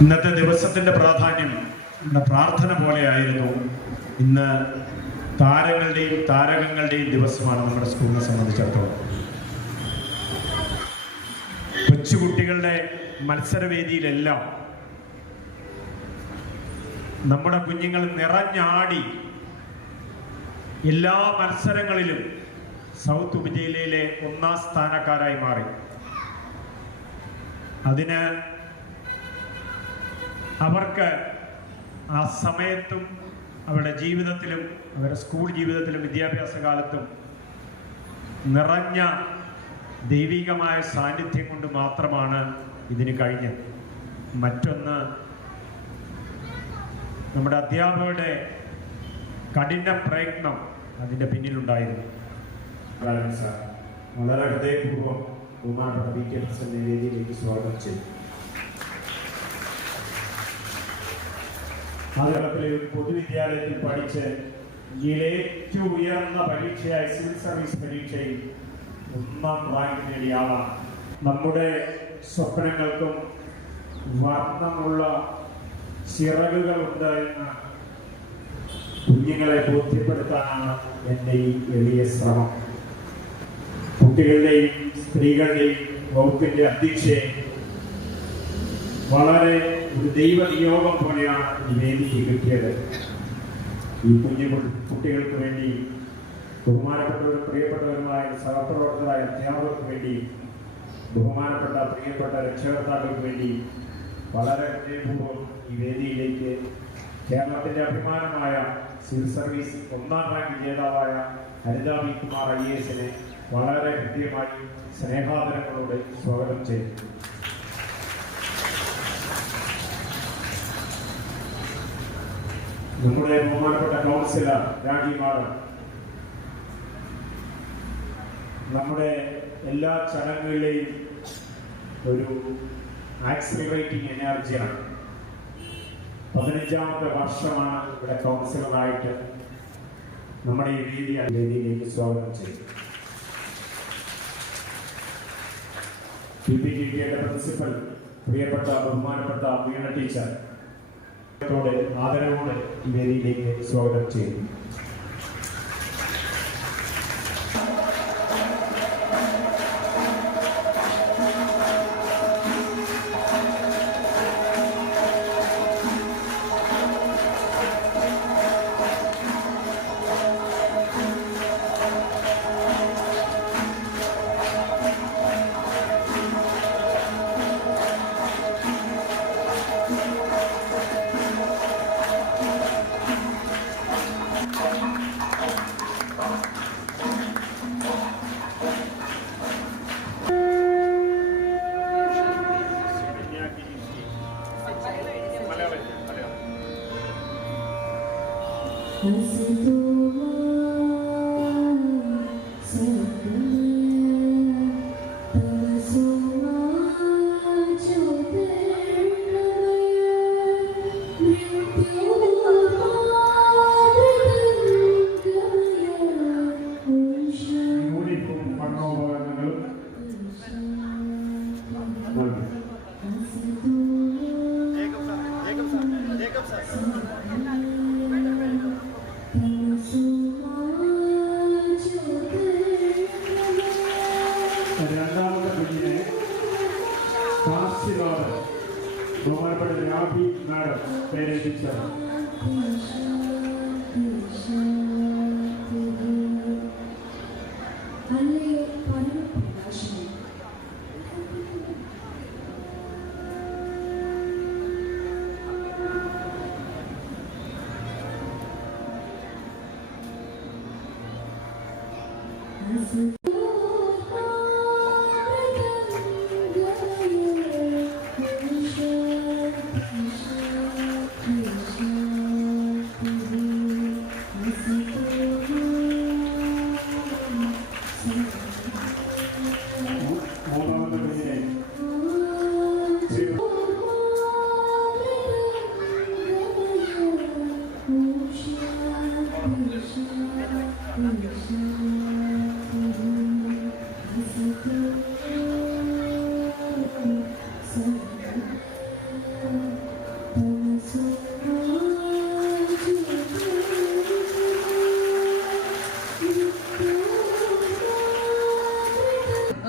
ഇന്നത്തെ ദിവസത്തിൻ്റെ പ്രാധാന്യം പ്രാർത്ഥന പോലെയായിരുന്നു. ഇന്ന് താരങ്ങളുടെയും താരകങ്ങളുടെയും ദിവസമാണ് നമ്മുടെ സ്കൂളിനെ സംബന്ധിച്ചിടത്തോളം. കൊച്ചുകുട്ടികളുടെ മത്സരവേദിയിലെല്ലാം നമ്മുടെ കുഞ്ഞുങ്ങൾ നിറഞ്ഞാടി എല്ലാ മത്സരങ്ങളിലും സൗത്ത് ഉപജില്ലയിലെ 1ാം സ്ഥാനക്കാരായി മാറി. അതിന് അവർക്ക് ആ സമയത്തും അവരുടെ ജീവിതത്തിലും അവരുടെ സ്കൂൾ ജീവിതത്തിലും വിദ്യാഭ്യാസ കാലത്തും നിറഞ്ഞ ദൈവികമായ സാന്നിധ്യം കൊണ്ട് മാത്രമാണ് ഇതിന് കഴിഞ്ഞത്. മറ്റൊന്ന്, നമ്മുടെ അധ്യാപകരുടെ കഠിന പ്രയത്നം അതിൻ്റെ പിന്നിലുണ്ടായിരുന്നു. വളരെ ഹൃദയപൂർവ്വം ബഹുമാനപ്പെട്ട പി കെ പ്രസിഡന്റ് വേദിയിലേക്ക് സ്വാഗതം ചെയ്തു. ആദ്യകാലത്തിലെ ഒരു പൊതുവിദ്യാലയത്തിൽ പഠിച്ച് ഇന്ത്യയിലെ ഏറ്റവും ഉയർന്ന പരീക്ഷയായ സിവിൽ സർവീസ് പരീക്ഷയിൽ 1ാം റാങ്ക് നേടിയ ആളാണ്. നമ്മുടെ സ്വപ്നങ്ങൾക്കും വർണ്ണമുള്ള ചിറകുകളുണ്ട് എന്ന് കുഞ്ഞുങ്ങളെ ബോധ്യപ്പെടുത്താനാണ് എൻ്റെ ഈ എളിയ ശ്രമം. കുട്ടികളുടെയും സ്ത്രീകളുടെയും വകുപ്പിൻ്റെ അധ്യക്ഷയെ വളരെ ഒരു ദൈവ നിയോഗം പോലെയാണ് ഈ വേദിക്ക് കിട്ടിയത്. ഈ കുഞ്ഞു കുട്ടികൾക്ക് വേണ്ടി ബഹുമാനപ്പെട്ടവരും പ്രിയപ്പെട്ടവരുമായ സഹപ്രവർത്തകരായ അധ്യാപകർക്ക് വേണ്ടി ബഹുമാനപ്പെട്ട പ്രിയപ്പെട്ട രക്ഷകർത്താക്കൾക്ക് വേണ്ടി വളരെ ഹൃദയപൂർവ്വം ഈ വേദിയിലേക്ക് കേരളത്തിൻ്റെ അഭിമാനമായ സിവിൽ സർവീസ് 1ാം റാങ്ക് ജേതാവായ ഹരിത വി കുമാർ IAS-നെ വളരെ കൃത്യമായി സ്നേഹാദരങ്ങളോടെ സ്വാഗതം ചെയ്തു. നമ്മുടെ ബഹുമാനപ്പെട്ട കൗൺസിലർ രാജീവാണ് നമ്മുടെ എല്ലാ ചടങ്ങുകളിലെയും ഒരു ആക്സിലറേറ്റിംഗ് എനർജിയാണ്. 15ാമത്തെ വർഷമാണ് ഇവിടെ കൗൺസിലറായിട്ട് നമ്മുടെ ഈ വേദിയിലേക്ക് സ്വാഗതം ചെയ്തു. PPTയുടെ പ്രിൻസിപ്പൽ പ്രിയപ്പെട്ട ബഹുമാനപ്പെട്ട വീണ ടീച്ചർ ആദരവോടെ ഈ വേദിയിലേക്ക് സ്വാഗതം ചെയ്യുന്നു. രണ്ടാമത്തെ കുഞ്ഞിനെ ബഹുമാനപ്പെട്ട രാബി മാഡം പേരേൽപ്പിച്ചത്.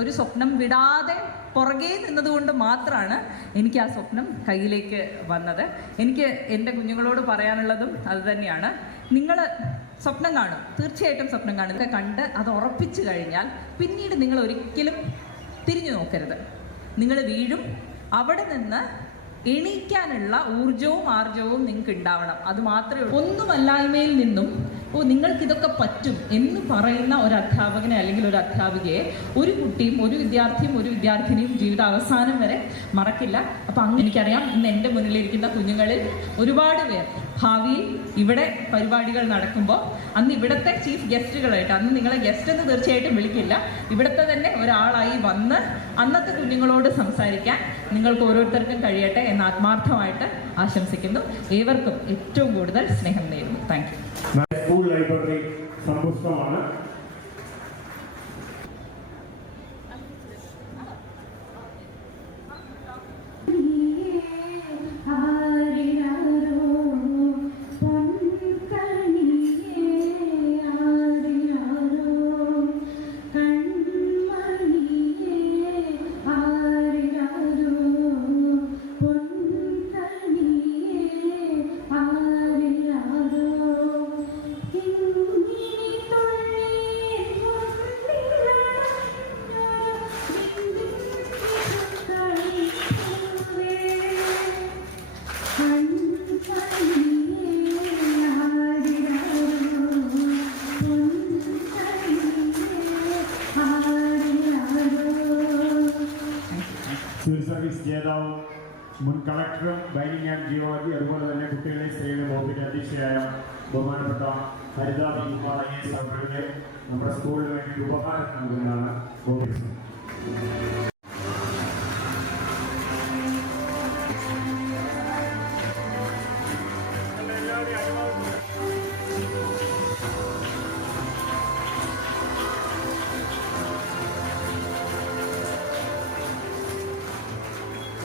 ഒരു സ്വപ്നം വിടാതെ പുറകെ നിന്നതുകൊണ്ട് മാത്രമാണ് എനിക്ക് ആ സ്വപ്നം കയ്യിലേക്ക് വന്നത്. എനിക്ക് എൻ്റെ കുഞ്ഞുങ്ങളോട് പറയാനുള്ളതും അതുതന്നെയാണ്. നിങ്ങൾ സ്വപ്നം കാണും, തീർച്ചയായിട്ടും സ്വപ്നം കാണും. ഇതൊക്കെ കണ്ട് അത് ഉറപ്പിച്ചു കഴിഞ്ഞാൽ പിന്നീട് നിങ്ങൾ ഒരിക്കലും തിരിഞ്ഞു നോക്കരുത്. നിങ്ങൾ വീഴും, അവിടെ നിന്ന് എണീക്കാനുള്ള ഊർജവും ആർജവും നിങ്ങൾക്ക് ഉണ്ടാവണം. അത് മാത്രമേ ഉള്ളൂ. ഒന്നുമല്ലായ്മയിൽ നിന്നും നിങ്ങൾക്കിതൊക്കെ പറ്റും എന്ന് പറയുന്ന ഒരു അധ്യാപകനെ അല്ലെങ്കിൽ ഒരു അധ്യാപികയെ ഒരു കുട്ടിയും ഒരു വിദ്യാർത്ഥിയും ഒരു വിദ്യാർത്ഥിനിയും ജീവിത അവസാനം വരെ മറക്കില്ല. അപ്പം അങ്ങനെ എനിക്കറിയാം, ഇന്ന് എൻ്റെ മുന്നിലിരിക്കുന്ന കുഞ്ഞുങ്ങളിൽ ഒരുപാട് പേർ ഭാവിയിൽ ഇവിടെ പരിപാടികൾ നടക്കുമ്പോൾ അന്ന് ഇവിടുത്തെ ചീഫ് ഗസ്റ്റുകളായിട്ട്, അന്ന് നിങ്ങളെ ഗസ്റ്റ് എന്ന് തീർച്ചയായിട്ടും വിളിക്കില്ല, ഇവിടുത്തെ തന്നെ ഒരാളായി വന്ന് അന്നത്തെ കുഞ്ഞുങ്ങളോട് സംസാരിക്കാൻ നിങ്ങൾക്ക് ഓരോരുത്തർക്കും കഴിയട്ടെ എന്ന് ആത്മാർത്ഥമായിട്ട് ആശംസിക്കുന്നു. ഏവർക്കും ഏറ്റവും കൂടുതൽ സ്നേഹം നേരുന്നു. Thank you. സ്കൂൾ ലൈബ്രറി സമ്പുഷ്ടമാണ്. സിവിൽ സർവീസ് ജേതാവും മുൻ കളക്ടറും ബൈനിങ് ആൻഡ് ജിയോളജി, അതുപോലെ തന്നെ കുട്ടികളെ സേവന വകുപ്പിന്റെ അധ്യക്ഷയായ ബഹുമാനപ്പെട്ട ഹരിത കുമാർ IAS അവരുടെ നമ്മുടെ സ്കൂളിന് വേണ്ടി ഉപഹാരം നൽകുന്നതാണ് ഓഫീസ്.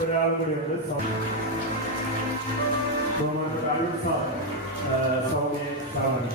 ഒരാളും കൂടിയുണ്ട്, ബഹുമാനപ്പെട്ട അരുൺ സാർ, സൗമ്യ സാറാണ്.